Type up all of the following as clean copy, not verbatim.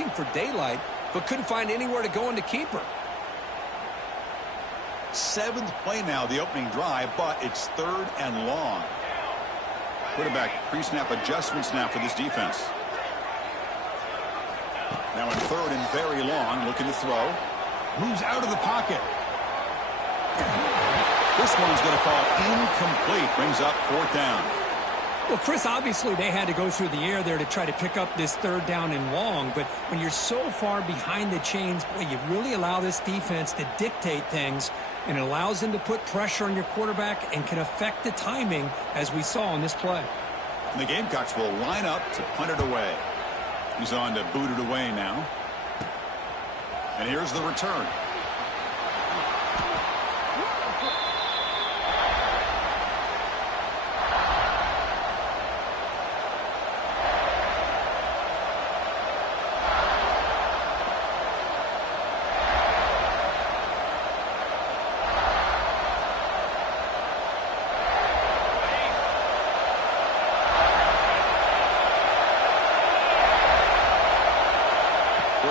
looking for daylight, but couldn't find anywhere to go into keeper. 7th play now, the opening drive, but it's 3rd and long. Quarterback pre-snap adjustments now for this defense. Now in 3rd and very long, looking to throw. Moves out of the pocket. This one's going to fall incomplete. Brings up 4th down. Well, Chris, obviously they had to go through the air there to try to pick up this 3rd down and long, but when you're so far behind the chains, boy, you really allow this defense to dictate things, and it allows them to put pressure on your quarterback and can affect the timing, as we saw on this play. And the Gamecocks will line up to punt it away. He's on to boot it away now. And here's the return.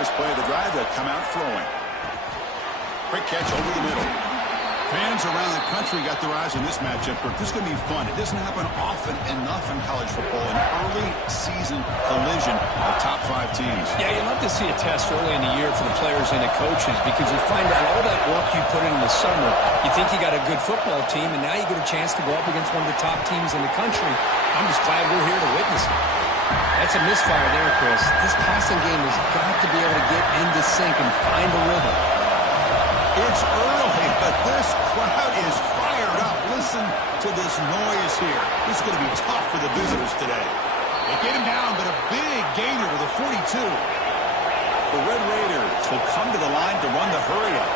First play of the drive, they'll come out throwing. Quick catch over the middle. Fans around the country got their eyes on this matchup, but this is going to be fun. It doesn't happen often enough in college football, an early season collision of top 5 teams. Yeah, you love to see a test early in the year for the players and the coaches because you find out all that work you put in the summer. You think you got a good football team, and now you get a chance to go up against one of the top teams in the country. I'm just glad we're here to witness it. That's a misfire there, Chris. This passing game has got to be able to get into sync and find a rhythm. It's early, but this crowd is fired up. Listen to this noise here. This is going to be tough for the visitors today. They get him down, but a big gainer to the 42. The Red Raiders will come to the line to run the hurry-up.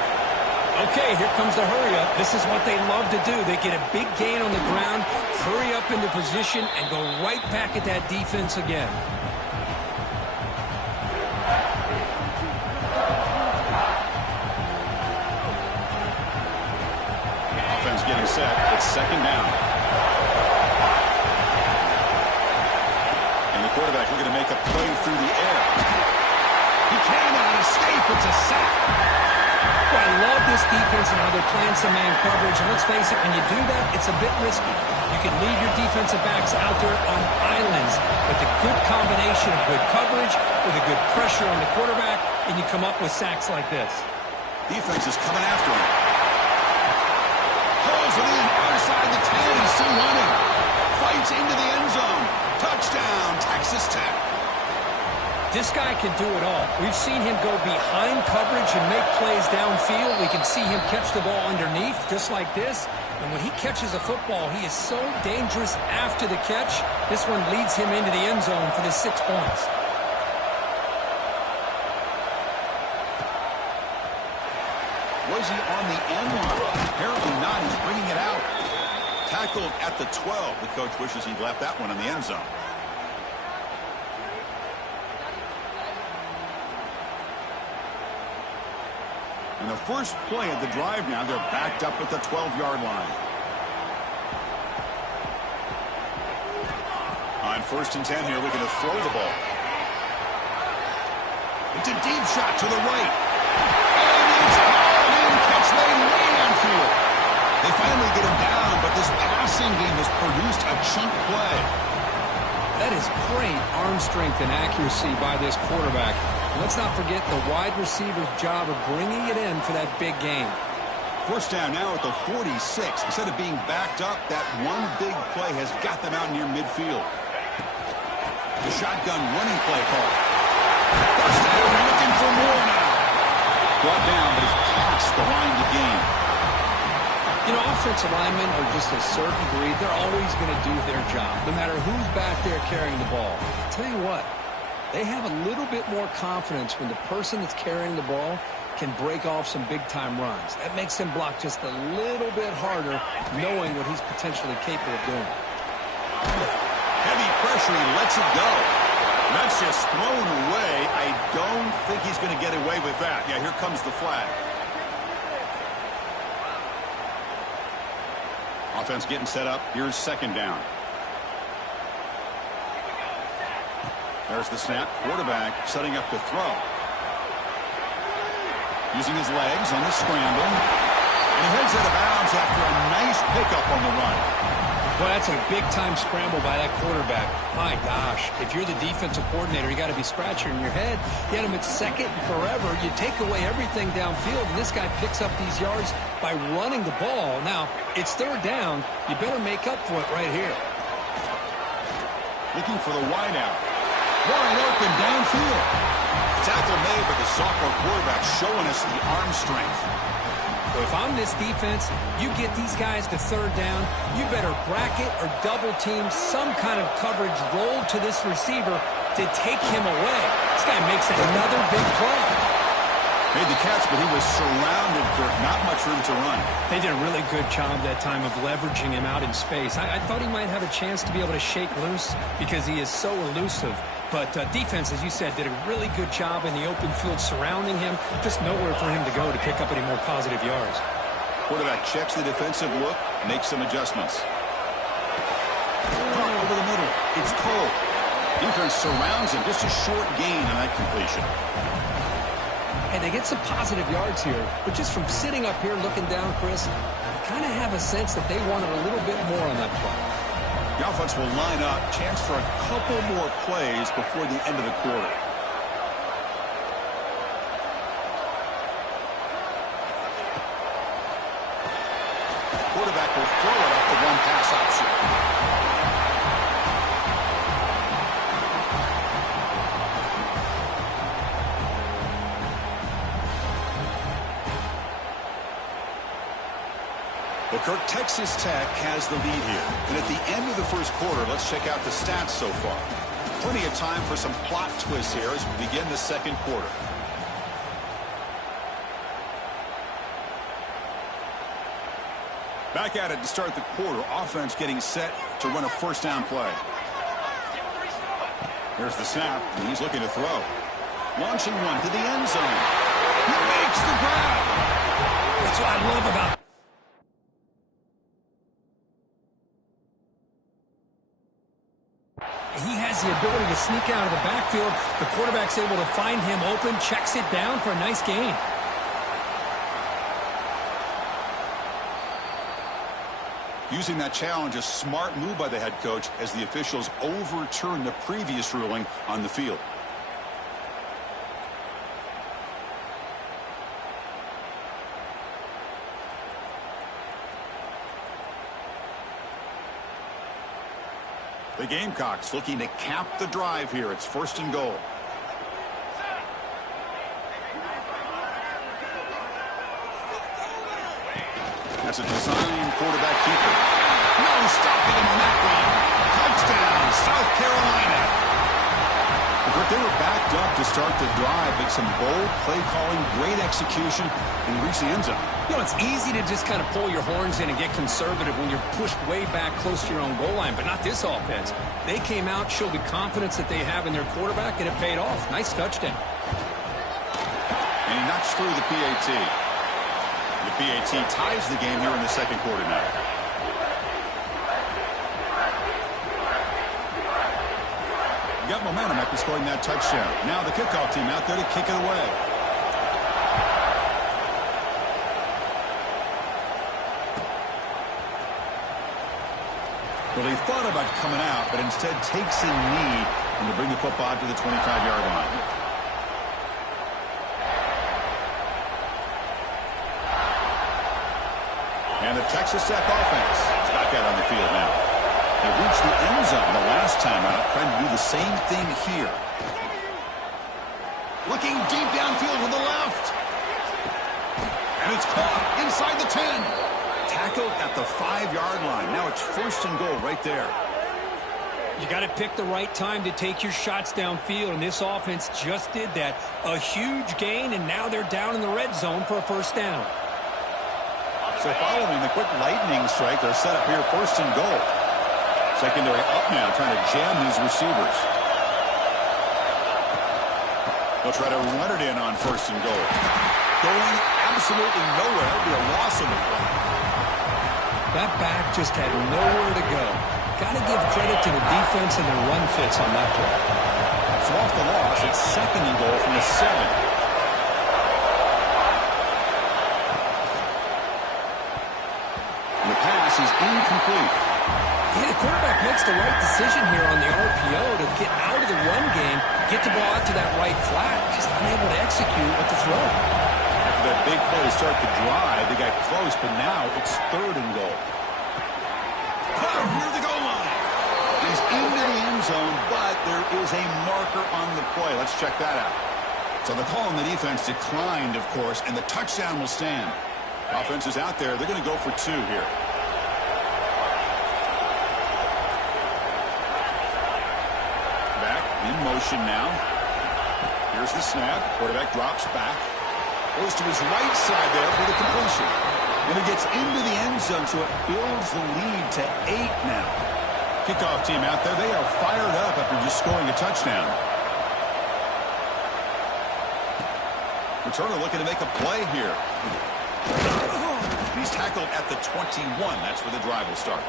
Okay, here comes the hurry-up. This is what they love to do. They get a big gain on the ground, hurry up into position, and go right back at that defense again. Offense getting set. It's 2nd down. And the quarterback looking to make a play through the air. He cannot escape. It's a sack. Well, I love this defense and how they're playing some man coverage. And let's face it, when you do that, it's a bit risky. You can leave your defensive backs out there on islands, but the good combination of good coverage with a good pressure on the quarterback, and you come up with sacks like this. Defense is coming after him. Pulls it in, outside the 10. He's still running. Fights into the end zone. Touchdown, Texas Tech. This guy can do it all. We've seen him go behind coverage and make plays downfield. We can see him catch the ball underneath, just like this. And when he catches a football, he is so dangerous after the catch. This one leads him into the end zone for the 6 points. Was he on the end line? Apparently not. He's bringing it out. Tackled at the 12. The coach wishes he'd left that one in the end zone. And the first play of the drive now, they're backed up at the 12-yard line. On 1st and 10 here, looking to throw the ball. It's a deep shot to the right. And it's hauled in, catch made way downfield. They finally get him down, but this passing game has produced a chunk play. That is great arm strength and accuracy by this quarterback. Let's not forget the wide receiver's job of bringing it in for that big gain. First down now at the 46. Instead of being backed up, that one big play has got them out near midfield. The shotgun running play call. First down, looking for more now. Brought down, but it's past the line to gain. You know, offensive linemen are just a certain breed. They're always going to do their job, no matter who's back there carrying the ball. I'll tell you what, they have a little bit more confidence when the person that's carrying the ball can break off some big-time runs. That makes him block just a little bit harder, knowing what he's potentially capable of doing. Heavy pressure, he lets it go. That's just thrown away. I don't think he's going to get away with that. Yeah, here comes the flag. Offense getting set up. Here's 2nd down. There's the snap. Quarterback setting up to throw. Using his legs on the scramble. And he heads out of bounds after a nice pickup on the run. Well, that's a big-time scramble by that quarterback. My gosh, if you're the defensive coordinator, you got to be scratching your head. You had him at second and forever. You take away everything downfield, and this guy picks up these yards by running the ball. Now, it's third down. You better make up for it right here. Looking for the wideout. Wide open downfield. Tackle made, but the sophomore quarterback showing us the arm strength. If I'm this defense, you get these guys to third down, you better bracket or double team some kind of coverage roll to this receiver to take him away. This guy makes another big play. Made the catch, but he was surrounded, Kirk. Not much room to run. They did a really good job that time of leveraging him out in space. I thought he might have a chance to be able to shake loose because he is so elusive. But defense, as you said, did a really good job in the open field surrounding him. Just nowhere for him to go to pick up any more positive yards. Quarterback checks the defensive look, makes some adjustments. Over the middle. It's Cole. Defense surrounds him. Just a short gain on that completion. And they get some positive yards here. But just from sitting up here looking down, Chris, I kind of have a sense that they wanted a little bit more on that play. The offense will line up. Chance for a couple more plays before the end of the quarter. Quarterback will throw it off the one-pass option. Well, Kirk, Texas Tech has the lead here. And at the end of the first quarter, let's check out the stats so far. Plenty of time for some plot twists here as we begin the second quarter. Back at it to start the quarter. Offense getting set to run a first down play. There's the snap, and he's looking to throw. Launching one to the end zone. He makes the grab. That's what I love about he has the ability to sneak out of the backfield. The quarterback's able to find him open, checks it down for a nice gain. Using that challenge, a smart move by the head coach as the officials overturn the previous ruling on the field. The Gamecocks looking to cap the drive here. It's first and goal. That's a design quarterback keeper. No stopping him on that one. Touchdown, South Carolina. But they were backed up to start the drive, but some bold play calling, great execution, and reach the end zone. You know, it's easy to just kind of pull your horns in and get conservative when you're pushed way back close to your own goal line, but not this offense. They came out, showed the confidence that they have in their quarterback, and it paid off. Nice touchdown. And he knocks through the PAT. The PAT ties the game here in the second quarter now. Got momentum after scoring that touchdown. Now the kickoff team out there to kick it away. Well, he thought about coming out, but instead takes a knee and to bring the football to the 25-yard line. And the Texas Tech offense is back out on the field now. They reached the end zone the last time out, trying to do the same thing here. Looking deep downfield to the left. And it's caught inside the 10. Tackled at the 5-yard line. Now it's first and goal right there. You got to pick the right time to take your shots downfield, and this offense just did that. A huge gain, and now they're down in the red zone for a first down. So following the quick lightning strike, they're set up here first and goal. Secondary up now, trying to jam these receivers. They'll try to run it in on first and goal. Going absolutely nowhere. It'll be a loss of the play. That back just had nowhere to go. Got to give credit to the defense and the run fits on that play. off the loss. It's 2nd and goal from the 7. And the pass is incomplete. Yeah, the quarterback makes the right decision here on the RPO to get out of the run game, get the ball out to that right flat, just unable to execute with the throw. After that big play to start the drive, they got close, but now it's 3rd and goal. Near the goal line. He's into the end zone, but there is a marker on the play. Let's check that out. So the call on the defense declined, of course, and the touchdown will stand. Offense is out there. They're going to go for 2 here. Back in motion now. Here's the snap. Quarterback drops back. Goes to his right side there for the completion. And it gets into the end zone, so it builds the lead to 8 now. Kickoff team out there, they are fired up after just scoring a touchdown. Returner looking to make a play here. He's tackled at the 21. That's where the drive will start.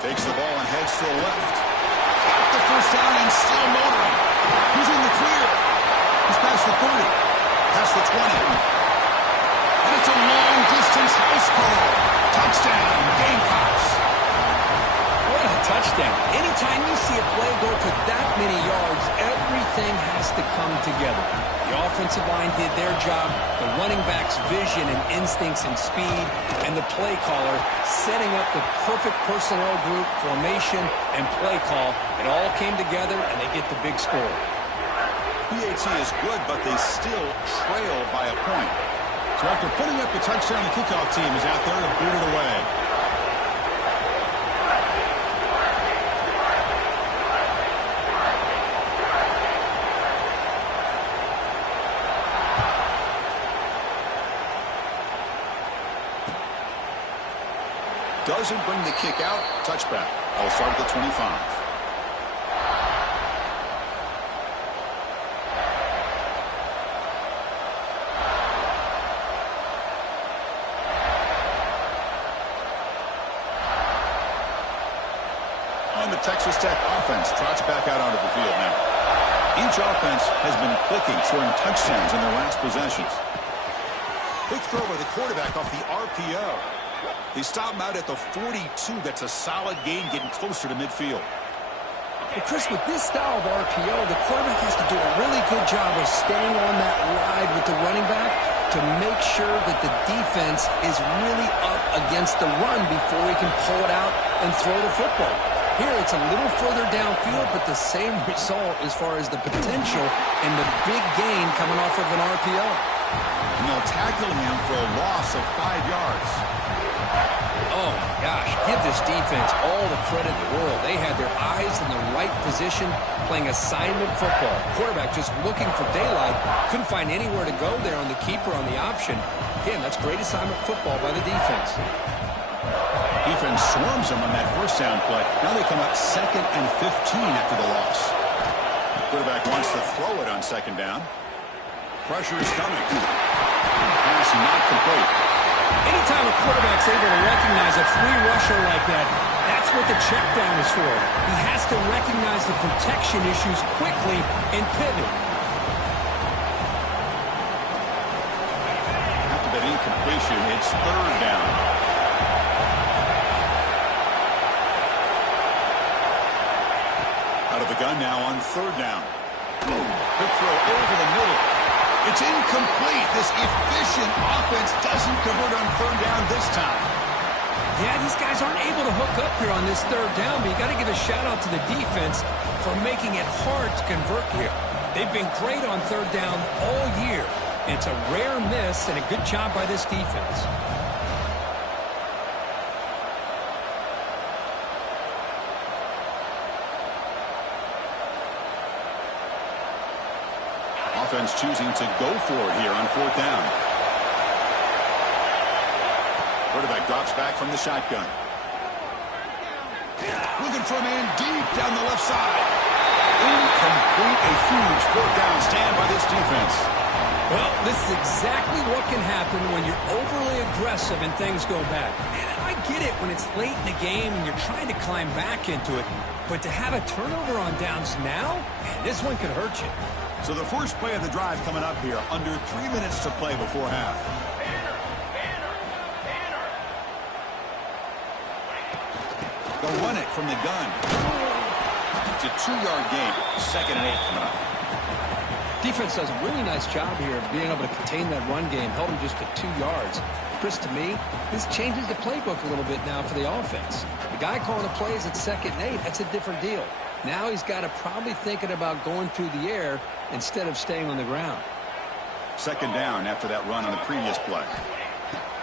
Takes the ball and heads to the left. Got the first down and still motoring. He's in the clear. He's past the 30. Past the 20. And it's a long-distance house call. Touchdown, Gamecocks. What a touchdown. Anytime you see a play go for that many yards, everything has to come together. The offensive line did their job, the running back's vision and instincts and speed, and the play caller setting up the perfect personnel group, formation, and play call. It all came together, and they get the big score. PAT is good, but they still trail by a point. So after putting up the touchdown, the kickoff team is out there to boot it away. Doesn't bring the kick out. Touchback. I'll start at the 25. And the Texas Tech offense trots back out onto the field now. Each offense has been clicking, scoring touchdowns in their last possessions. Quick throw by the quarterback off the RPO. They stop him out at the 42. That's a solid gain, getting closer to midfield. Well, Chris, with this style of RPO, the quarterback has to do a really good job of staying on that ride with the running back to make sure that the defense is really up against the run before he can pull it out and throw the football. Here, it's a little further downfield, but the same result as far as the potential and the big gain coming off of an RPO. And they'll tackle him for a loss of 5 yards. Oh, my gosh. Give this defense all the credit in the world. They had their eyes in the right position playing assignment football. Quarterback just looking for daylight. Couldn't find anywhere to go there on the keeper on the option. Again, that's great assignment football by the defense. Defense swarms them on that first down play. Now they come up 2nd and 15 after the loss. Quarterback wants to throw it on 2nd down. Pressure is coming. Pass not complete. Anytime a quarterback's able to recognize a free rusher like that, that's what the check down is for. He has to recognize the protection issues quickly and pivot. After that incompletion, it's 3rd down. Out of the gun now on 3rd down. Quick throw over the middle. It's incomplete. This efficient offense doesn't convert on 3rd down this time. Yeah, these guys aren't able to hook up here on this 3rd down, but you got to give a shout out to the defense for making it hard to convert here. They've been great on 3rd down all year. It's a rare miss and a good job by this defense. Offense choosing to go for it here on 4th down. Quarterback drops back from the shotgun. Looking for a man deep down the left side. Incomplete. A huge fourth down stand by this defense. Well, this is exactly what can happen when you're overly aggressive and things go bad. And I get it when it's late in the game and you're trying to climb back into it. But to have a turnover on downs now, man, this one could hurt you. So the first play of the drive coming up here. Under 3 minutes to play before half. They'll run it from the gun. It's a 2-yard gain. 2nd and 8 coming up. Defense does a really nice job here of being able to contain that run game, held them just to 2 yards. Chris, to me, this changes the playbook a little bit now for the offense. The guy calling the plays at 2nd and 8, that's a different deal. Now he's got to probably thinking about going through the air instead of staying on the ground. 2nd down after that run on the previous play.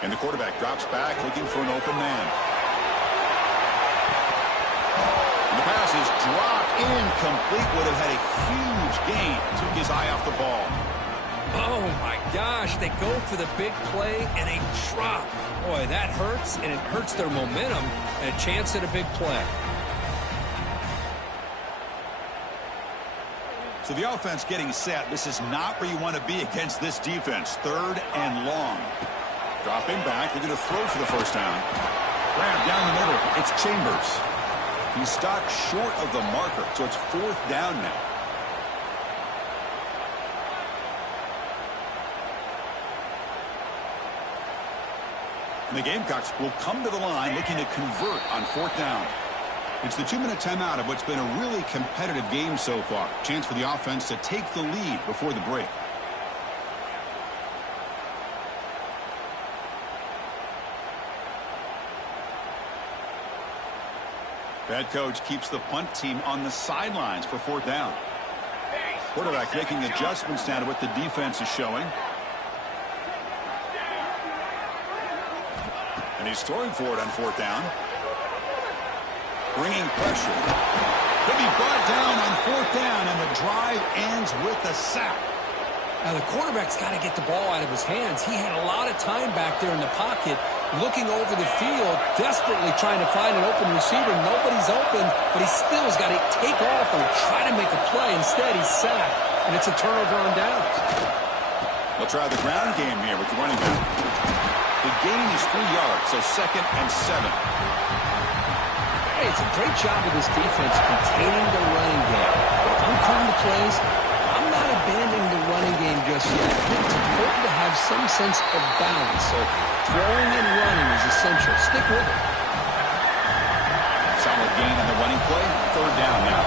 And the quarterback drops back looking for an open man. And the pass is dropped. Incomplete. Would have had a huge gain. Took his eye off the ball. Oh, my gosh. They go for the big play, and they drop. Boy, that hurts, and it hurts their momentum and a chance at a big play. So the offense getting set. This is not where you want to be against this defense. 3rd and long. Dropping back. They're going to throw for the first down. Grab down the middle. It's Chambers. He's stopped short of the marker, so it's 4th down now. And the Gamecocks will come to the line looking to convert on 4th down. It's the 2-minute timeout of what's been a really competitive game so far. Chance for the offense to take the lead before the break. Head coach keeps the punt team on the sidelines for 4th down. Quarterback making adjustments now to what the defense is showing. And he's throwing for it on 4th down. Bringing pressure. Could be brought down on 4th down, and the drive ends with a sack. Now, the quarterback's got to get the ball out of his hands. He had a lot of time back there in the pocket, looking over the field, desperately trying to find an open receiver. Nobody's open, but he still has got to take off and try to make a play. Instead, he's sacked, and it's a turnover on downs. They'll try the ground game here with the running back. The gain is 3 yards, so 2nd and 7. Hey, it's a great job of this defense containing the running game. If I'm calling the plays, I'm not abandoning the running game just yet. I think it's important to have some sense of balance. So throwing and running is essential. Stick with it. Solid gain in the running play. 3rd down now.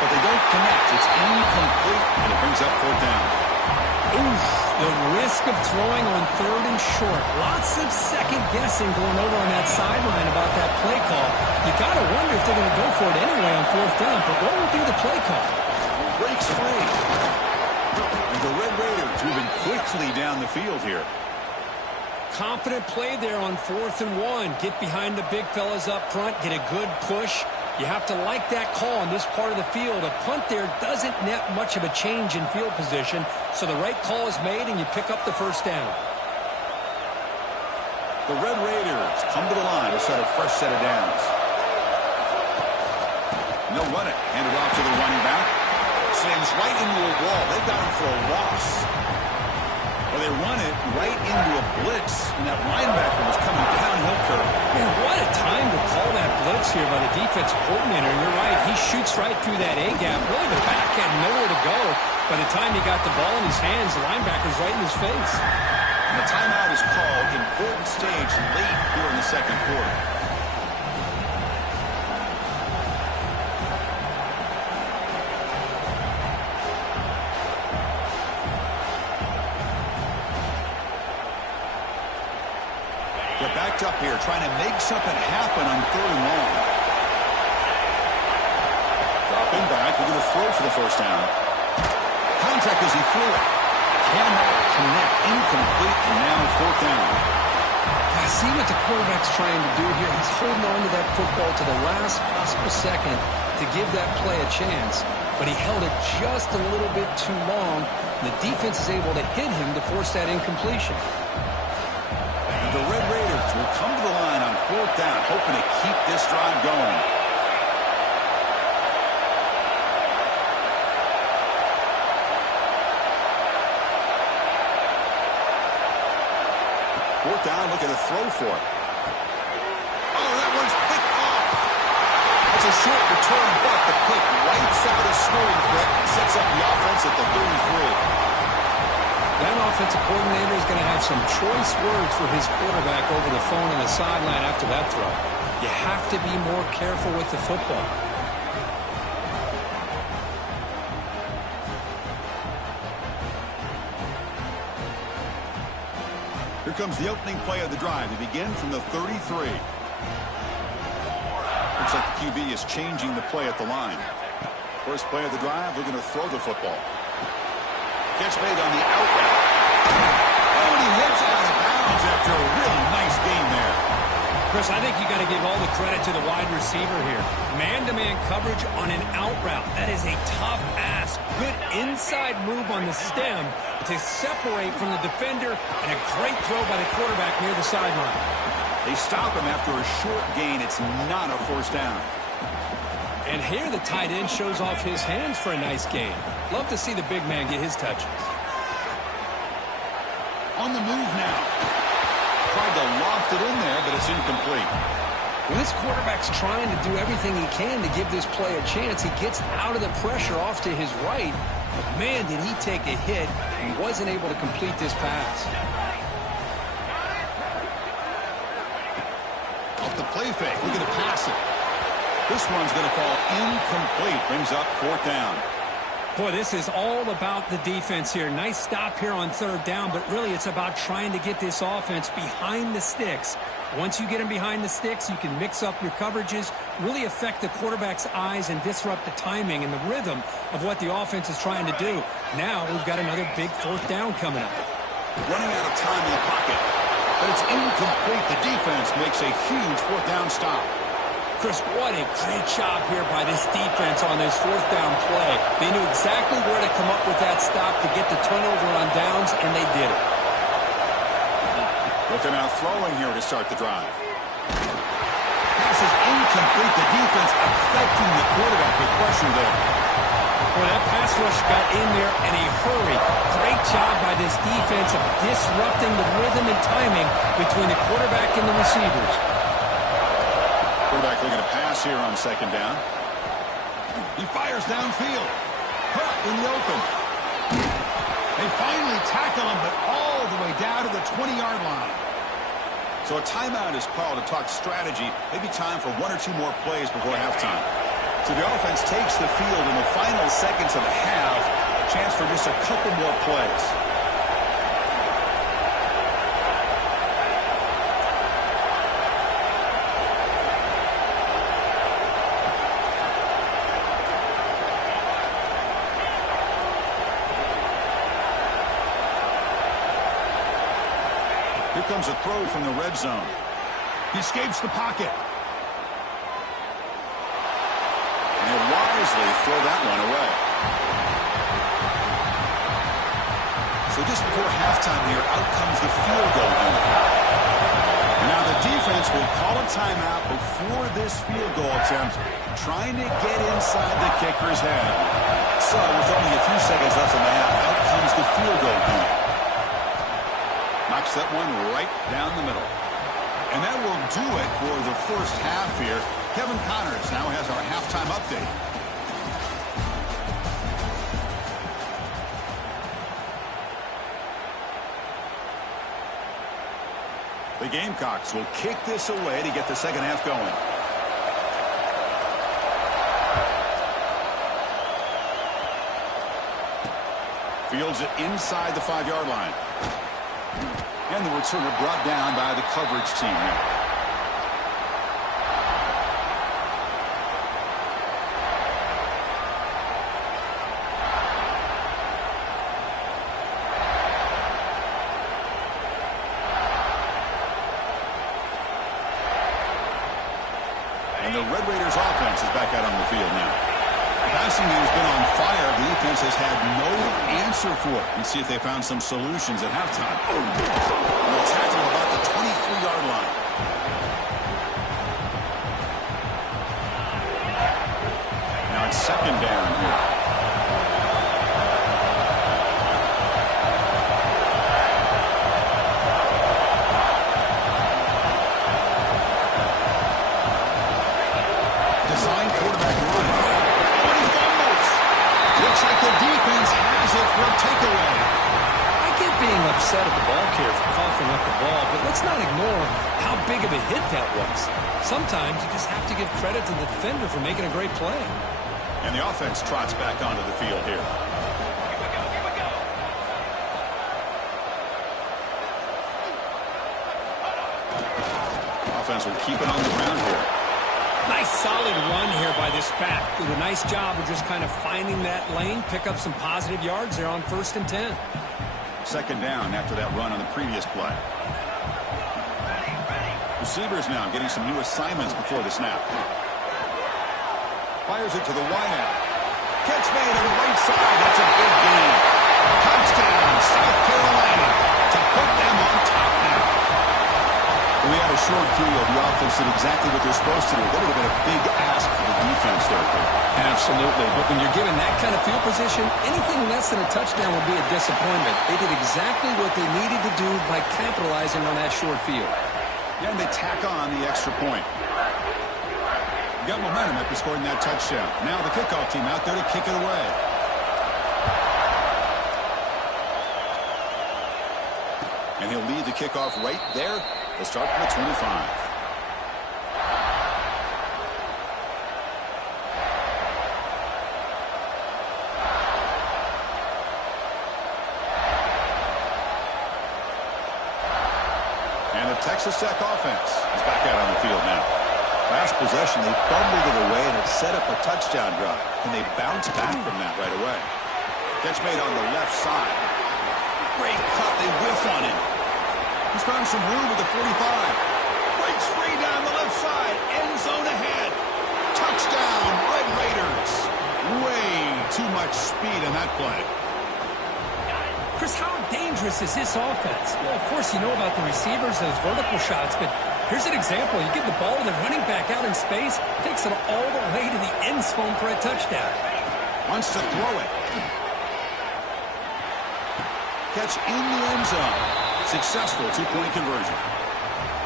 But they don't connect. It's incomplete, and it brings up 4th down. Oof, the risk of throwing on 3rd and short. Lots of second guessing going over on that sideline about that play call. You got to wonder if they're going to go for it anyway on 4th down, but what would be the play call? Breaks free. And the Red Raiders moving quickly down the field here. Confident play there on 4th and 1. Get behind the big fellas up front, get a good push. You have to like that call in this part of the field. A punt there doesn't net much of a change in field position, so the right call is made and you pick up the first down. The Red Raiders come to the line to set a fresh set of downs. And they'll run it. Hand it off to the running back. Slams right into a wall. They've got him for a loss. Well, they run it right into a blitz, and that linebacker was coming downhill curve. Man, what a time to call that blitz here by the defensive coordinator. You're right, he shoots right through that A-gap. Really, the back had nowhere to go. By the time he got the ball in his hands, the linebacker's right in his face. And the timeout is called. Important stage late here in the 2nd quarter. They're backed up here, trying to make something happen on 3rd and long. Dropping back, we're going to throw for the first down. Contact as he threw it. Cannot connect, incomplete, and now 4th down. I see what the quarterback's trying to do here. He's holding on to that football to the last possible second to give that play a chance. But he held it just a little bit too long. The defense is able to hit him to force that incompletion. The Red Raiders will come to the line on 4th fourth down, hoping to keep this drive going. Fourth down, looking to throw for it. Oh, that one's picked off. It's a short return, but the pick wipes out a scoring threat and sets up the offense at the 33. That offensive coordinator is going to have some choice words for his quarterback over the phone on the sideline after that throw. You have to be more careful with the football. Here comes the opening play of the drive. They begin from the 33. Looks like the QB is changing the play at the line. First play of the drive, they're going to throw the football. Catch made on the out route. Oh, and he hits out of bounds after a really nice game there. Chris, I think you got to give all the credit to the wide receiver here. Man-to-man coverage on an out route. That is a tough ask. Good inside move on the stem to separate from the defender, and a great throw by the quarterback near the sideline. They stop him after a short gain. It's not a first down. And here the tight end shows off his hands for a nice gain. Love to see the big man get his touches. On the move now. Tried to loft it in there, but it's incomplete. When this quarterback's trying to do everything he can to give this play a chance, he gets out of the pressure off to his right. But man, did he take a hit and wasn't able to complete this pass. Off the play fake, looking to pass it. This one's going to fall incomplete. Brings up fourth down. Boy, this is all about the defense here. Nice stop here on third down, but really it's about trying to get this offense behind the sticks. Once you get them behind the sticks, you can mix up your coverages, really affect the quarterback's eyes and disrupt the timing and the rhythm of what the offense is trying to do. Now we've got another big fourth down coming up. Running out of time in the pocket, but it's incomplete. The defense makes a huge fourth down stop. Chris, what a great job here by this defense on this fourth down play. They knew exactly where to come up with that stop to get the turnover on downs, and they did it. Looking out throwing here to start the drive. Pass is incomplete. The defense affecting the quarterback with pressure there. Well, that pass rush got in there in a hurry. Great job by this defense of disrupting the rhythm and timing between the quarterback and the receivers. Quarterback looking to pass here on second down. He fires downfield. Caught in the open. They finally tackle him, but all the way down to the 20-yard line. So a timeout is called to talk strategy. Maybe time for one or two more plays before halftime. So the offense takes the field in the final seconds of the half. Chance for just a couple more plays. Here comes a throw from the red zone. He escapes the pocket. And he'll wisely throw that one away. So just before halftime here, out comes the field goal unit. And now the defense will call a timeout before this field goal attempt, trying to get inside the kicker's head. So with only a few seconds left in the half, out comes the field goal unit. Knocks that one right down the middle. And that will do it for the first half here. Kevin Connors now has our halftime update. The Gamecocks will kick this away to get the second half going. Fields it inside the 5-yard line. And the returner brought down by the coverage team now. And the Red Raiders offense is back out on the field now. The passing game has been on fire. The defense has had no answer for it. Let's see if they found some solutions at halftime. They'll tackle about the 23-yard line. second down here. Design quarterback run. Oh, and he fumbles. Looks like the defense has it for a takeaway. I get being upset at the ball carrier for coughing up the ball, but let's not ignore how big of a hit that was. Sometimes you just have to give credit to the defender for making a great play. And the offense trots back onto the field here. Offense will keep it on the ground here. Nice solid run here by this back. Did a nice job of just kind of finding that lane, pick up some positive yards there on 1st and 10. Second down after that run on the previous play. Receivers now getting some new assignments before the snap. Fires it to the wideout. Catch made on the right side. That's a big gain. Touchdown, South Carolina, to put them on top now. When we had a short field, the offense did exactly what they're supposed to do. That would have been a big ask for the defense there. Absolutely. But when you're given that kind of field position, anything less than a touchdown would be a disappointment. They did exactly what they needed to do by capitalizing on that short field. Yeah, and they tack on the extra point. Got momentum after scoring that touchdown. Now the kickoff team out there to kick it away. And he'll lead the kickoff right there. They'll start from the 25. And the Texas Tech offense is back out on the field now. Last possession, they fumbled it away, and it set up a touchdown drive. And they bounce back from that right away. Catch made on the left side. Great cut. They whiff on him. He's found some room at the 45. Breaks free down the left side. End zone ahead. Touchdown, Red Raiders. Way too much speed in that play. Chris, how dangerous is this offense? Well, of course, you know about the receivers, those vertical shots, but here's an example. You give the ball to the running back out in space, takes it all the way to the end zone for a touchdown. Wants to throw it. Catch in the end zone. Successful two-point conversion.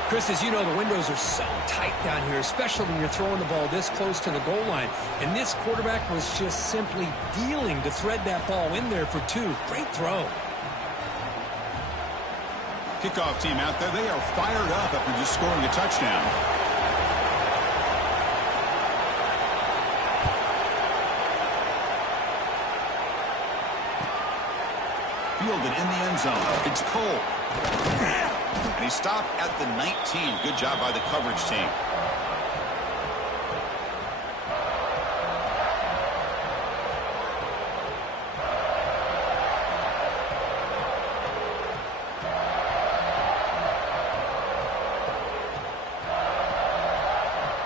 Chris, as you know, the windows are so tight down here, especially when you're throwing the ball this close to the goal line. And this quarterback was just simply dealing to thread that ball in there for two. Great throw. Kickoff team out there, they are fired up after just scoring a touchdown. Fielded in the end zone. It's Cole. And he stopped at the 19. Good job by the coverage team.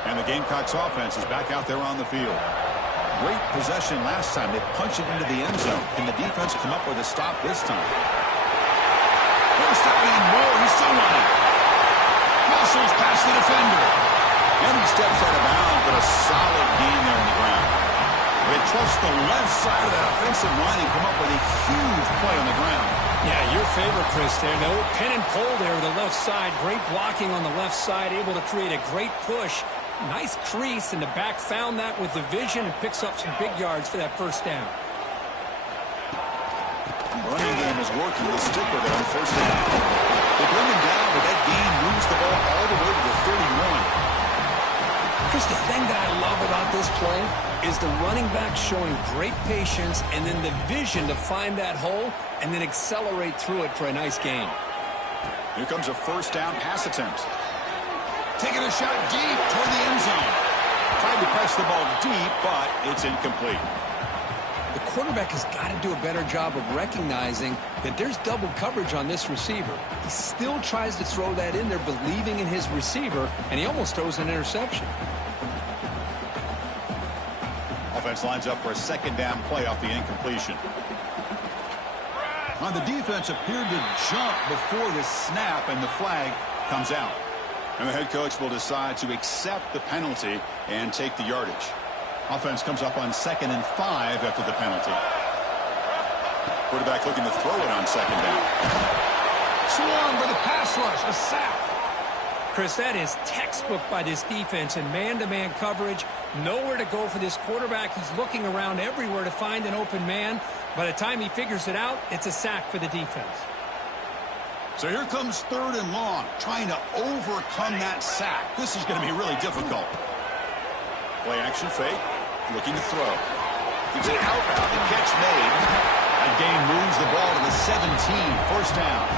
And the Gamecocks offense is back out there on the field. Great possession last time. They punched it into the end zone. Can the defense come up with a stop this time? First down and more. He's still running. Muscles past the defender. And he steps out of bounds, but a solid gain there on the ground. They trust the left side of that offensive line and come up with a huge play on the ground. Yeah, your favorite, Chris, there. The old pin and pull there with the left side. Great blocking on the left side, able to create a great push. Nice crease, and the back found that with the vision and picks up some big yards for that first down. Running game is working. They'll stick with it on first down. They bring him down, but that gain moves the ball all the way to the 31. Chris, the thing that I love about this play is the running back showing great patience and then the vision to find that hole and then accelerate through it for a nice gain. Here comes a first down pass attempt. Taking a shot deep toward the end zone. Tried to press the ball deep, but it's incomplete. The quarterback has got to do a better job of recognizing that there's double coverage on this receiver. He still tries to throw that in there, believing in his receiver, and he almost throws an interception. Offense lines up for a second down play off the incompletion. On the defense appeared to jump before the snap, and the flag comes out. And the head coach will decide to accept the penalty and take the yardage. Offense comes up on 2nd and 5 after the penalty. Quarterback looking to throw it on 2nd down. Swung with a pass rush, a sack. Chris, that is textbook by this defense in man-to-man coverage. Nowhere to go for this quarterback. He's looking around everywhere to find an open man. By the time he figures it out, it's a sack for the defense. So here comes 3rd and long, trying to overcome that sack. This is going to be really difficult. Play action fake, looking to throw. It's an outbound, the catch made. That gain moves the ball to the 17, 1st down.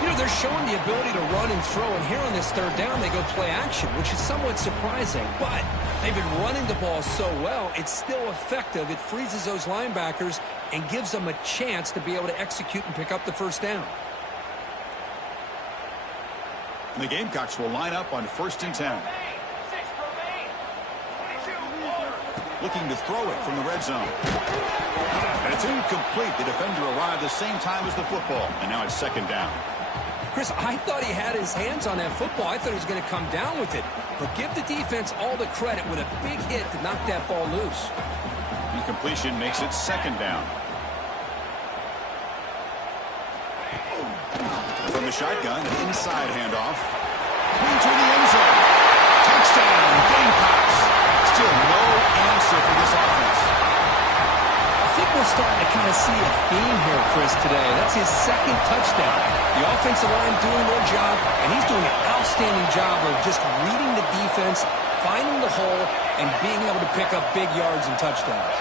You know, they're showing the ability to run and throw, and here on this 3rd down, they go play action, which is somewhat surprising. But they've been running the ball so well, it's still effective. It freezes those linebackers and gives them a chance to be able to execute and pick up the 1st down. And the Gamecocks will line up on 1st and 10. Looking to throw it from the red zone. And it's incomplete. The defender arrived the same time as the football, and now it's 2nd down. Chris, I thought he had his hands on that football. I thought he was going to come down with it. But give the defense all the credit with a big hit to knock that ball loose. Incompletion makes it 2nd down. From the shotgun, an inside handoff. Into the end zone. Touchdown, Gamecocks. Still no answer for this offense. I think we're starting to kind of see a theme here, Chris, today. That's his 2nd touchdown. The offensive line doing their job, and he's doing an outstanding job of just reading the defense, finding the hole, and being able to pick up big yards and touchdowns.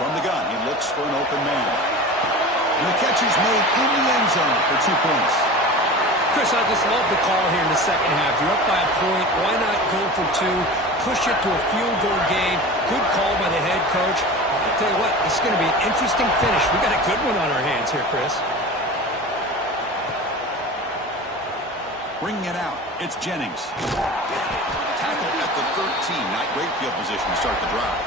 From the gun, he looks for an open man. And the catch is made in the end zone for 2 points. Chris, I just love the call here in the 2nd half. You're up by a point. Why not go for 2? Push it to a field goal game. Good call by the head coach. I'll tell you what, this is going to be an interesting finish. We got a good one on our hands here, Chris. Bringing it out, it's Jennings. Tackle at the 13. Not great field position to start the drive.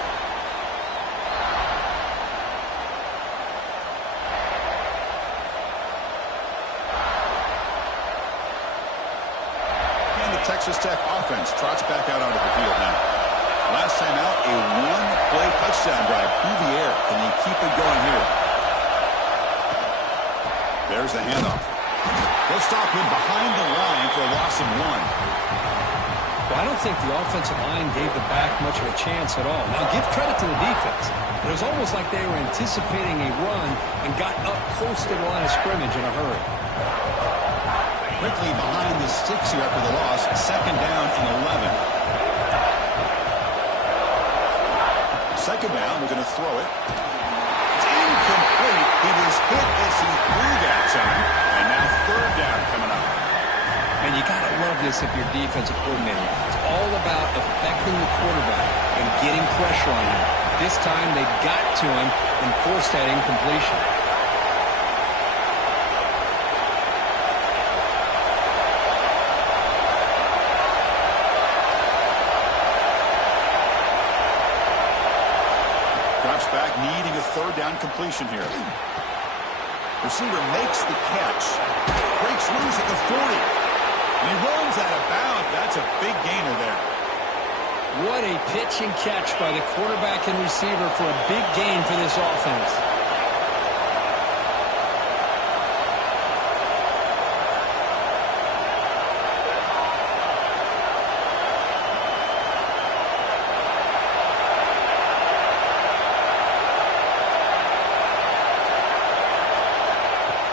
And the Texas Tech offense trots back out onto the field now. Last time out, a 1-play touchdown drive through the air. Can they keep it going here? There's the handoff. They'll stop him behind the line for a loss of 1. Well, I don't think the offensive line gave the back much of a chance at all. Now, give credit to the defense. It was almost like they were anticipating a run and got up close to the line of scrimmage in a hurry. Quickly behind the sticks here after the loss. 2nd down and 11. 2nd down, we're going to throw it. It's incomplete. He was hit as he threw that time. And now 3rd down coming up. And you got to love this if you're defensive coordinator. It's all about affecting the quarterback and getting pressure on him. This time they got to him and forced that incompletion. Drops back, needing a 3rd down completion here. Receiver makes the catch. Breaks loose at the 40. And he runs out of bounds. That's a big gainer there. What a pitch and catch by the quarterback and receiver for a big gain for this offense.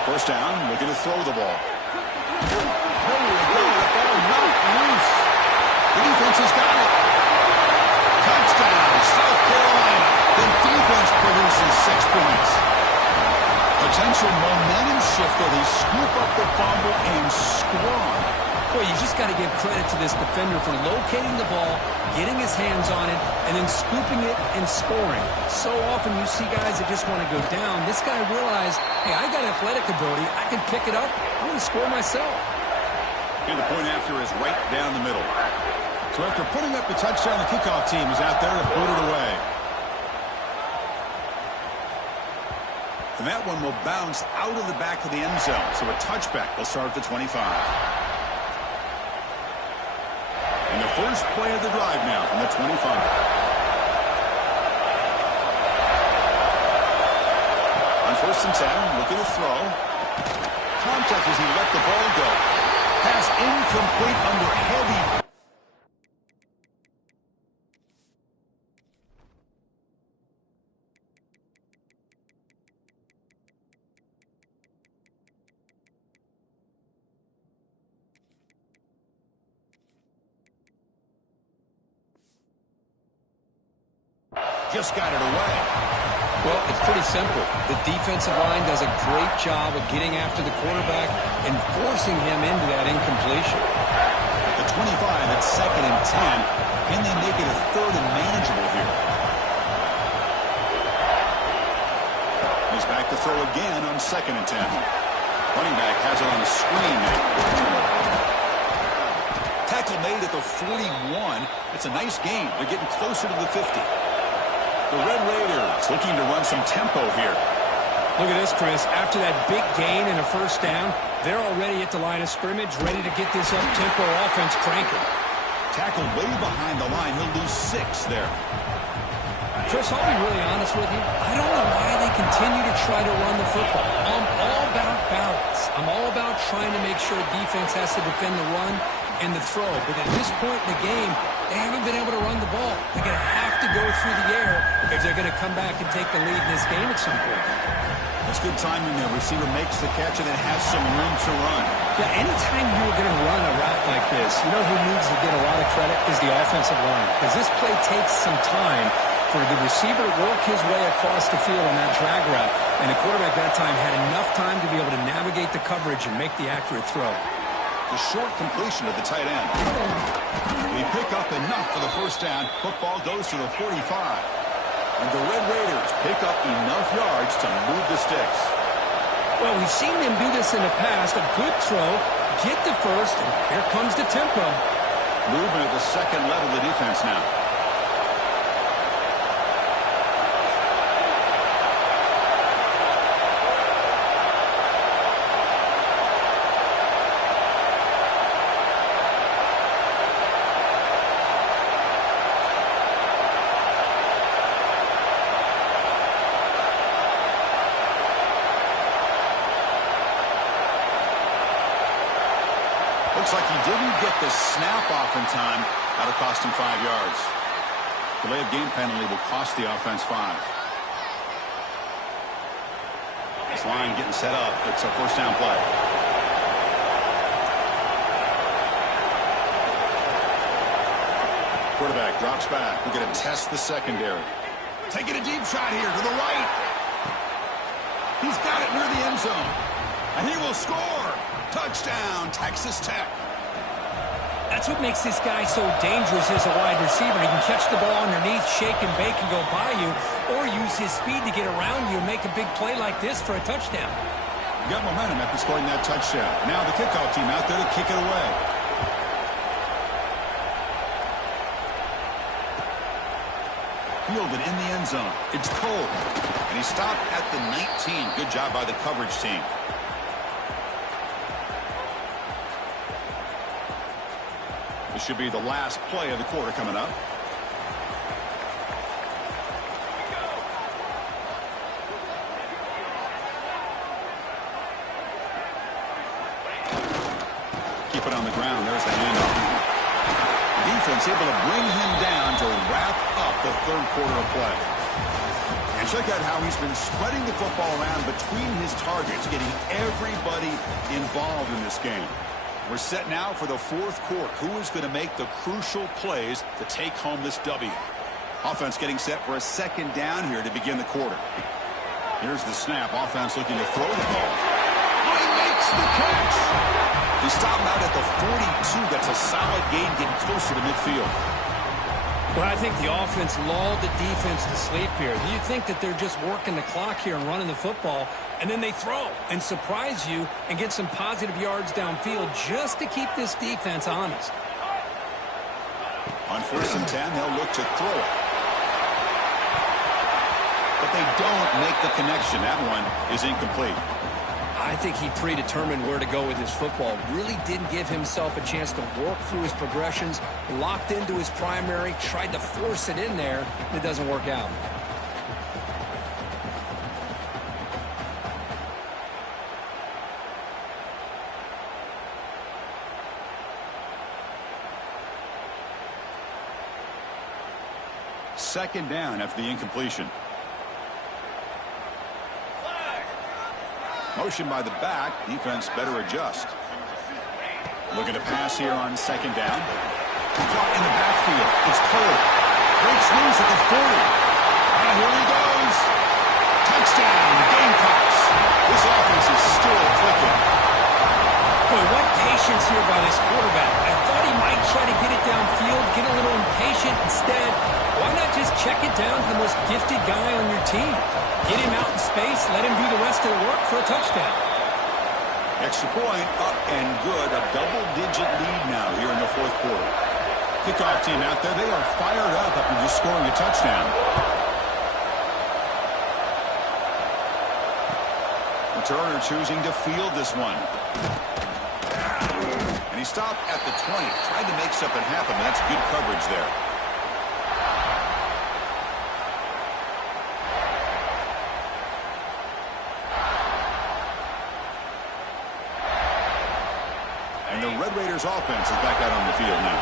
First down, looking to throw the ball. There we go, the ball knocked loose. The defense has got it. Touchdown, South Carolina. The defense produces 6 points. Potential momentum shift there. They scoop up the fumble and score on it. Boy, you just got to give credit to this defender for locating the ball, getting his hands on it, and then scooping it and scoring. So often you see guys that just want to go down. This guy realized, hey, I got athletic ability. I can pick it up. I'm going to score myself. And the point after is right down the middle. So after putting up the touchdown, the kickoff team is out there to boot it away. And that one will bounce out of the back of the end zone. So a touchback will start at the 25. And the first play of the drive now from the 25. First and 10, looking to throw. Contact as he let the ball go. Pass incomplete under heavy. Just got it away. Well, it's pretty simple. The defensive line does a great job of getting after the quarterback and forcing him into that incompletion. The 25 at second and 10. Can they make it a third and manageable here? He's back to throw again on second and 10. Running back has it on a screen now. Tackle made at the 41. It's a nice gain. They're getting closer to the 50. The Red Raiders looking to run some tempo here. Look at this, Chris. After that big gain and a first down, they're already at the line of scrimmage, ready to get this up-tempo offense cranking. Tackle way behind the line. He'll lose 6 there. Chris, I'll be really honest with you. I don't know why they continue to try to run the football. I'm all about balance. I'm all about trying to make sure defense has to defend the run and the throw. But at this point in the game, they haven't been able to run the ball. They're going to have to go through the air if they're going to come back and take the lead in this game at some point. That's good timing there. Receiver makes the catch and then has some room to run. Yeah, anytime you're going to run a route like this, you know who needs to get a lot of credit is the offensive line. Because this play takes some time for the receiver to work his way across the field on that drag route. And the quarterback that time had enough time to be able to navigate the coverage and make the accurate throw. The short completion of the tight end. We pick up enough for the first down. Football goes to the 45. And the Red Raiders pick up enough yards to move the sticks. Well, we've seen them do this in the past. A good throw, get the first, and here comes the tempo. Movement at the second level of the defense now. Looks like he didn't get the snap off in time. That'll cost him 5 yards. Delay of game penalty will cost the offense 5. This line getting set up. It's a first down play. Quarterback drops back. We're going to test the secondary. Taking a deep shot here to the right. He's got it near the end zone. And he will score. Touchdown, Texas Tech. That's what makes this guy so dangerous as a wide receiver. He can catch the ball underneath, shake and bake and go by you, or use his speed to get around you and make a big play like this for a touchdown. You got momentum after scoring that touchdown. Now the kickoff team out there to kick it away. Fielded in the end zone. It's Cole. And he stopped at the 19. Good job by the coverage team. This should be the last play of the quarter coming up. Keep it on the ground. There's the handoff. Defense able to bring him down to wrap up the third quarter of play. And check out how he's been spreading the football around between his targets, getting everybody involved in this game. We're set now for the fourth quarter. Who is going to make the crucial plays to take home this W? Offense getting set for a second down here to begin the quarter. Here's the snap. Offense looking to throw the ball. Oh, he makes the catch. He stopped out at the 42. That's a solid gain, getting closer to midfield. Well, I think the offense lulled the defense to sleep here. You think that they're just working the clock here and running the football, and then they throw and surprise you and get some positive yards downfield just to keep this defense honest. On first and 10, they'll look to throw it. But they don't make the connection. That one is incomplete. I think he predetermined where to go with his football. Really didn't give himself a chance to work through his progressions. Locked into his primary, tried to force it in there. It doesn't work out. second down after the incompletion. Motion by the back. Defense better adjust. Looking to pass here on second down. Caught in the backfield. It's Cole. Breaks loose at the 40. And here he goes. Touchdown, Gamecocks. This offense is still clicking. Boy, what patience here by this quarterback. I thought he might try to get it downfield, get a little impatient. Instead, why not just check it down to the most gifted guy on your team? Get him out in space, let him do the rest of the work for a touchdown. Extra point, up and good. A double-digit lead now here in the fourth quarter. Kickoff team out there, they are fired up after just scoring a touchdown. Turner choosing to field this one. And he stopped at the 20. Tried to make something happen, but that's good coverage there. And the Red Raiders offense is back out on the field now.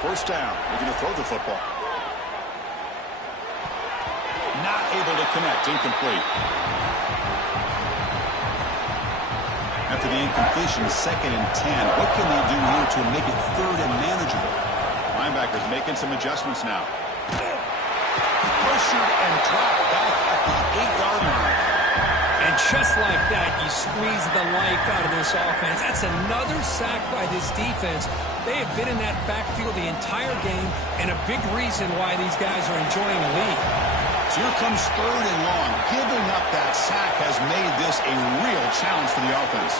First down. Looking to throw the football. Not able to connect. Incomplete. After the incompletion, 2nd and 10. What can they do here to make it 3rd and manageable? Linebackers making some adjustments now. Pressured and dropped back at the 8-yard line. And just like that, you squeeze the life out of this offense. That's another sack by this defense. They have been in that backfield the entire game, and a big reason why these guys are enjoying the lead. So here comes 3rd and long. Giving up that sack has made this a real challenge for the offense.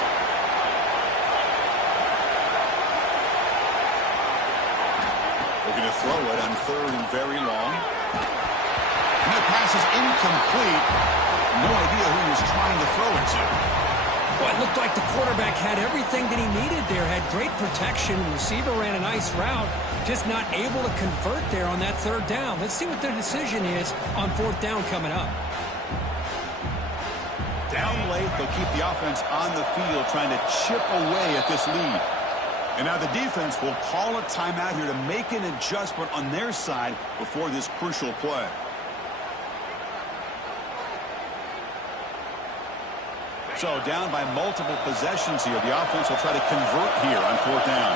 Looking to throw it on 3rd and very long. And that pass is incomplete. No idea who he was trying to throw it to. Well, it looked like the quarterback had everything that he needed there. Had great protection. The receiver ran a nice route. Just not able to convert there on that 3rd down. Let's see what their decision is on 4th down coming up. Down late, they'll keep the offense on the field trying to chip away at this lead. And now the defense will call a timeout here to make an adjustment on their side before this crucial play. So down by multiple possessions here. The offense will try to convert here on 4th down.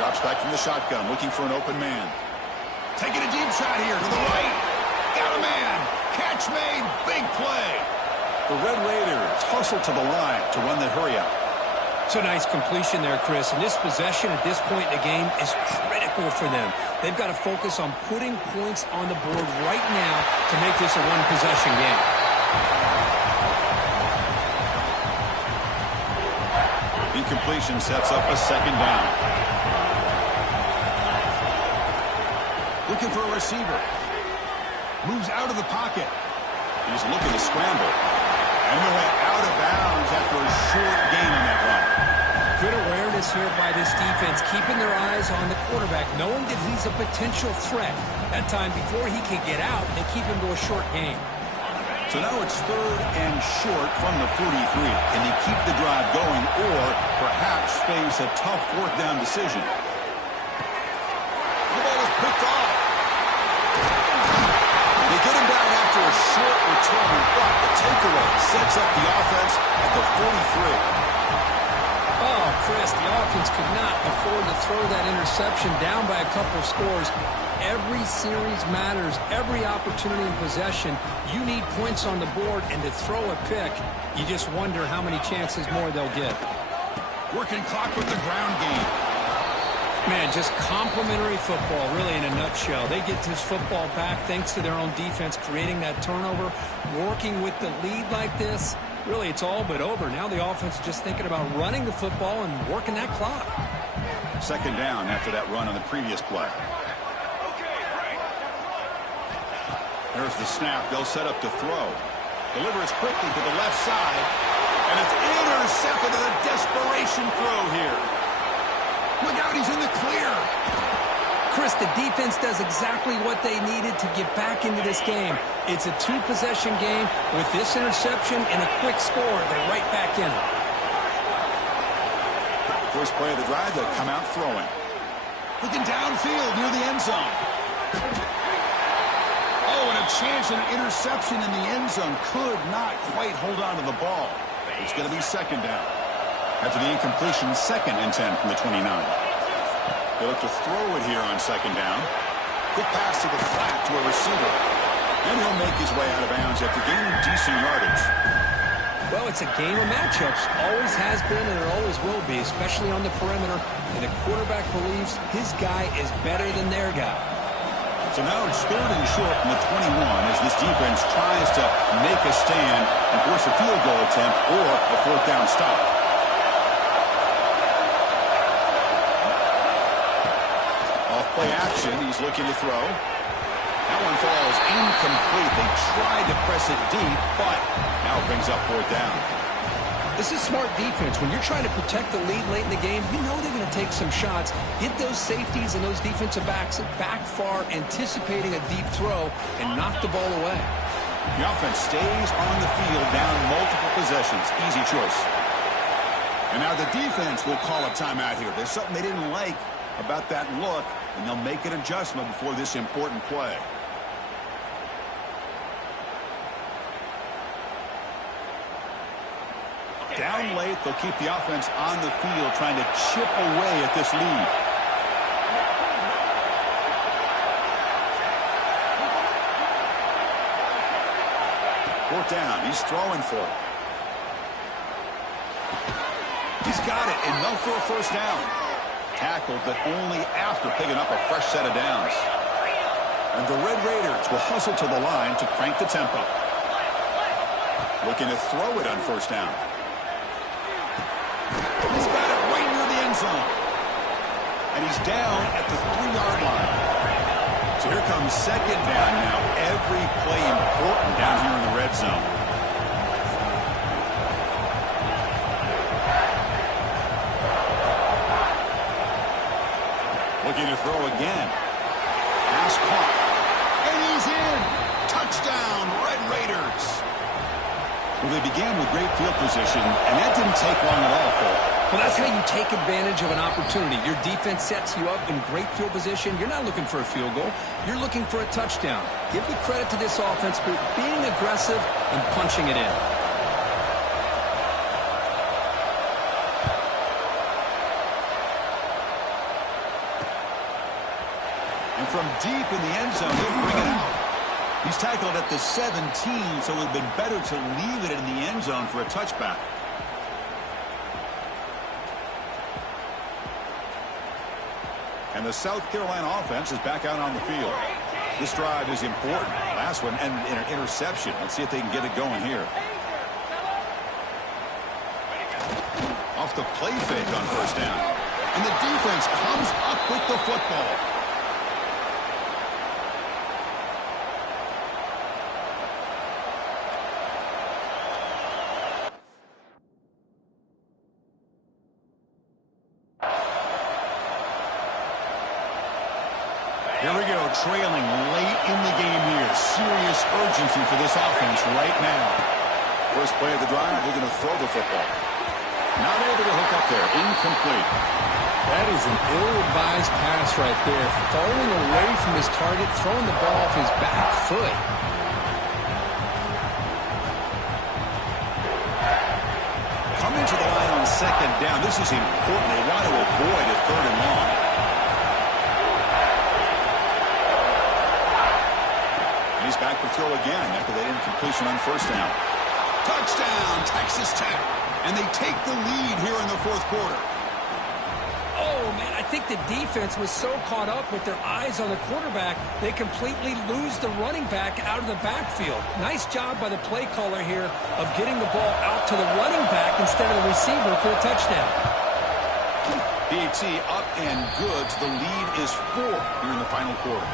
Drops back from the shotgun, looking for an open man. Taking a deep shot here to the right. Got a man. Catch made. Big play. The Red Raiders hustle to the line to run the hurry up. It's a nice completion there, Chris. And this possession at this point in the game is critical for them. They've got to focus on putting points on the board right now to make this a one-possession game. Incompletion sets up a 2nd down. Looking for a receiver. Moves out of the pocket. He's looking to scramble. And he went out of bounds after a short gain on that run. Good awareness here by this defense, keeping their eyes on the quarterback, knowing that he's a potential threat. That time before he can get out, they keep him to a short gain. So now it's 3rd and short from the 43. Can they keep the drive going or perhaps face a tough 4th down decision? The ball is picked off. They get him down after a short return, but the takeaway sets up the offense at the 43. Oh, Chris, the offense could not afford to throw that interception down by a couple of scores. Every series matters. Every opportunity in possession, you need points on the board, and to throw a pick, you just wonder how many chances more they'll get. Working clock with the ground game. Man, just complimentary football, really, in a nutshell. They get this football back thanks to their own defense, creating that turnover, working with the lead like this. Really, it's all but over. Now the offense is just thinking about running the football and working that clock. 2nd down after that run on the previous play. There's the snap. They'll set up to throw. Delivers quickly to the left side. And it's intercepted in a desperation throw here. Look out, he's in the clear. Chris, the defense does exactly what they needed to get back into this game. It's a 2-possession game. With this interception and a quick score, they're right back in it. First play of the drive, they'll come out throwing. Looking downfield near the end zone. Oh, and a chance at an interception in the end zone. Could not quite hold on to the ball. It's going to be second down. After the incompletion, 2nd and 10 from the 29. They look to throw it here on second down. Quick pass to the flat to a receiver. And he'll make his way out of bounds after gaining decent yardage. Well, it's a game of matchups. Always has been and it always will be, especially on the perimeter. And the quarterback believes his guy is better than their guy. So now it's 3rd and short from the 21 as this defense tries to make a stand and force a field goal attempt or a 4th down stop. Off play action, he's looking to throw. That one falls incomplete. They tried to press it deep, but now it brings up 4th down. This is smart defense. When you're trying to protect the lead late in the game, you know they're going to take some shots, get those safeties and those defensive backs back far, anticipating a deep throw, and knock the ball away. The offense stays on the field down multiple possessions. Easy choice. And now the defense will call a timeout here. There's something they didn't like about that look, and they'll make an adjustment before this important play. Down late, they'll keep the offense on the field trying to chip away at this lead. Fourth down, he's throwing for it. He's got it, enough for a first down. Tackled, but only after picking up a fresh set of downs. And the Red Raiders will hustle to the line to crank the tempo. Looking to throw it on first down. He's got it right near the end zone. And he's down at the 3-yard line. So here comes second down now. Every play important down here in the red zone. Looking to throw again. Pass caught. And he's in. Touchdown, Red Raiders. Well, they began with great field position, and that didn't take long at all, Cole. Well, that's how you take advantage of an opportunity. Your defense sets you up in great field position. You're not looking for a field goal. You're looking for a touchdown. Give the credit to this offense for being aggressive and punching it in. And from deep in the end zone, he'll bring it out. He's tackled at the 17, so it would have been better to leave it in the end zone for a touchback. And the South Carolina offense is back out on the field. This drive is important. Last one ended in an interception. Let's see if they can get it going here. Off the play fake on first down. And the defense comes up with the football. Here we go, trailing late in the game here. Serious urgency for this offense right now. First play of the drive, they're going to throw the football. Not able to hook up there. Incomplete. That is an ill-advised pass right there. Falling away from his target, throwing the ball off his back foot. Coming to the line on second down. This is important. They want to avoid a 3rd and long. He's back to throw again after that incompletion on first down. Touchdown, Texas Tech. And they take the lead here in the 4th quarter. Oh, man, I think the defense was so caught up with their eyes on the quarterback, they completely lose the running back out of the backfield. Nice job by the play caller here of getting the ball out to the running back instead of the receiver for the touchdown. BT up and good. The lead is 4 here in the final quarter.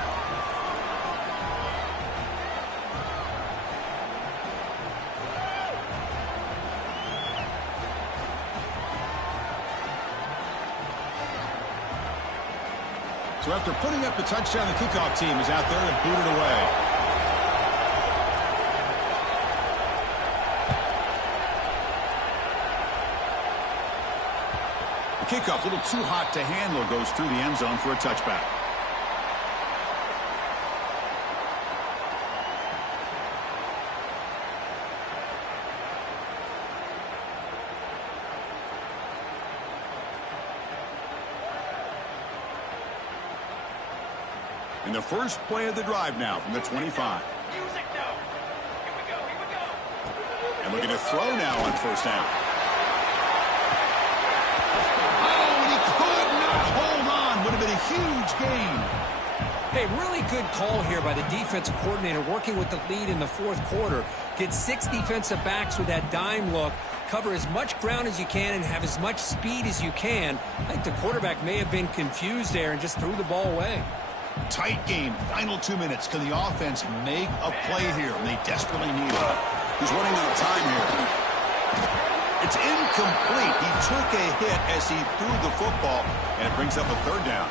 So after putting up the touchdown, the kickoff team is out there to boot it away. Kickoff, a little too hot to handle, goes through the end zone for a touchback. In the first play of the drive now from the 25. And looking to throw now on first down. Would have been a huge gain. Hey, really good call here by the defensive coordinator working with the lead in the fourth quarter. Get 6 defensive backs with that dime look. Cover as much ground as you can and have as much speed as you can. I think the quarterback may have been confused there and just threw the ball away. Tight game. Final 2 minutes. Can the offense make a play here? And they desperately need it. He's running out of time here. It's incomplete. He took a hit as he threw the football, and it brings up a third down.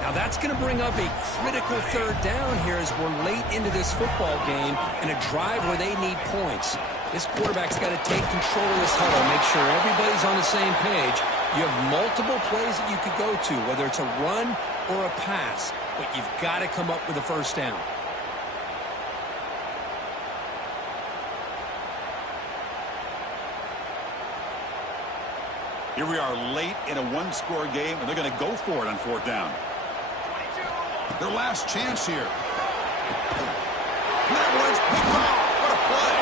Now that's going to bring up a critical third down here as we're late into this football game in a drive where they need points. This quarterback's got to take control of this huddle, make sure everybody's on the same page. You have multiple plays that you could go to, whether it's a run or a pass, but you've got to come up with a first down. Here we are late in a one-score game, and they're going to go for it on fourth down. Their last chance here. That one's picked off. What a play.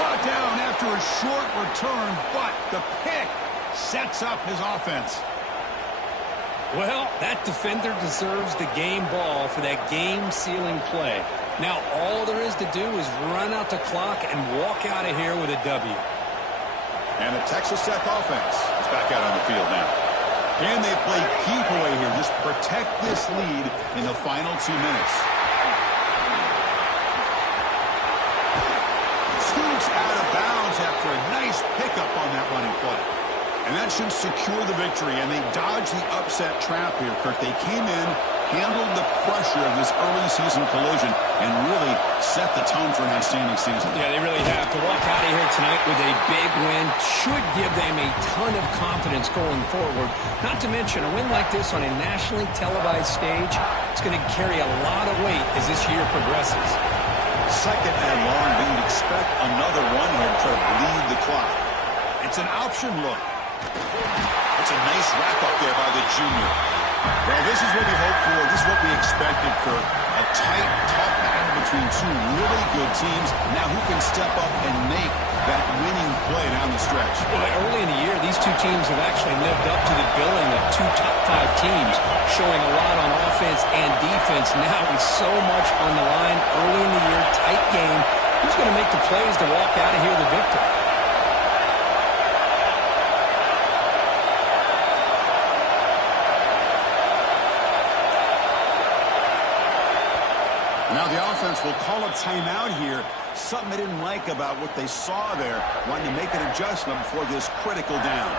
Brought down after a short return, but the pick sets up his offense. Well, that defender deserves the game ball for that game-sealing play. Now all there is to do is run out the clock and walk out of here with a W. And the Texas Tech offense is back out on the field now. Can they play keep away here? Just protect this lead in the final 2 minutes. Scoots out of bounds after a nice pickup on that running play. And that should secure the victory. And they dodged the upset trap here, Kirk. They came in, handled the pressure of this early season collision, and really set the tone for an outstanding season. Yeah, they really have. To walk out of here tonight with a big win should give them a ton of confidence going forward. Not to mention, a win like this on a nationally televised stage, it's going to carry a lot of weight as this year progresses. Second and long, but you'd expect another one here to try to bleed the clock. It's an option look. It's a nice wrap-up there by the junior. Well, this is what we hoped for. This is what we expected, Kirk. A tight, tough battle between two really good teams. Now who can step up and make that winning play down the stretch? Well, early in the year, these two teams have actually lived up to the billing of 2 top-5 teams, showing a lot on offense and defense. Now with so much on the line early in the year, tight game, who's going to make the plays to walk out of here the victor? Now the offense will call a timeout here. Something they didn't like about what they saw there. Wanting to make an adjustment before this critical down.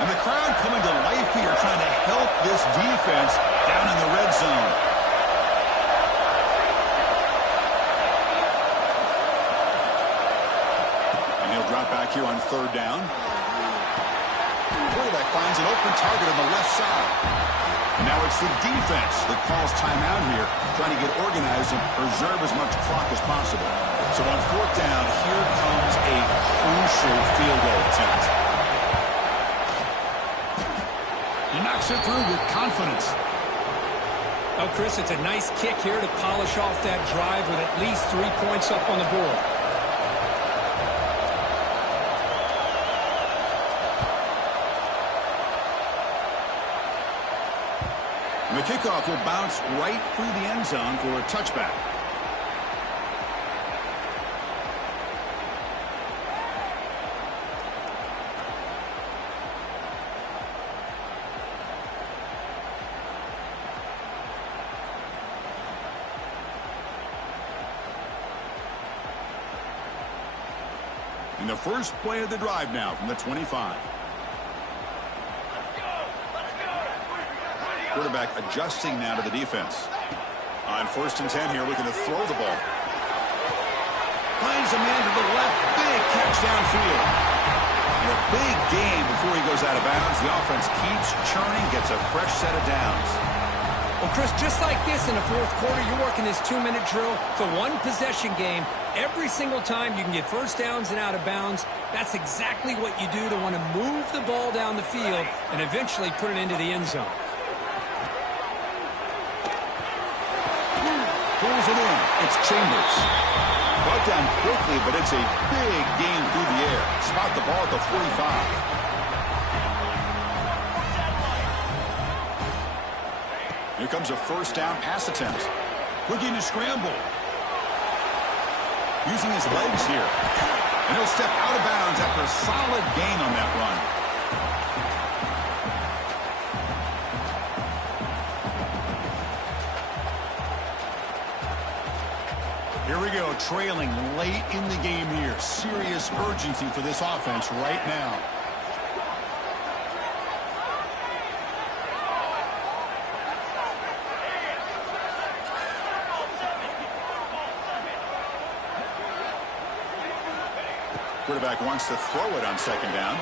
And the crowd coming to life here, trying to help this defense down in the red zone. Drop back here on third down. Quarterback finds an open target on the left side. And now it's the defense that calls timeout here, trying to get organized and preserve as much clock as possible. So on fourth down, here comes a crucial field goal attempt. He knocks it through with confidence. Oh, Chris, it's a nice kick here to polish off that drive with at least 3 points up on the board. The kickoff will bounce right through the end zone for a touchback. In the first play of the drive now from the 25. Quarterback adjusting now to the defense. On 1st and 10 here, looking to throw the ball. Finds a man to the left. Big catch downfield. And a big gain before he goes out of bounds. The offense keeps churning, gets a fresh set of downs. Well, Chris, just like this in the fourth quarter, you're working this 2-minute drill. It's a one-possession game. Every single time you can get first downs and out of bounds, that's exactly what you do to want to move the ball down the field and eventually put it into the end zone. Pulls it in. It's Chambers. Brought down quickly, but it's a big gain through the air. Spot the ball at the 45. Here comes a first down pass attempt. Looking to scramble. Using his legs here. And he'll step out of bounds after a solid gain on that run. Here we go, trailing late in the game here. Serious urgency for this offense right now. Quarterback wants to throw it on 2nd down.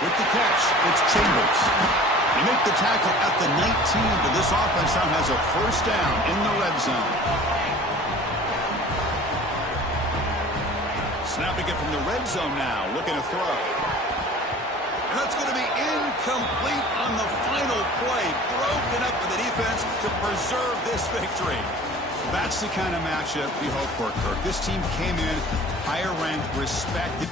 With the catch, it's Chambers. They make the tackle at the 19, but this offense now has a first down in the red zone. Snapping it from the red zone now, looking to throw. And that's going to be incomplete on the final play. Broken up with the defense to preserve this victory. That's the kind of matchup we hope for, Kirk. This team came in higher ranked, respected.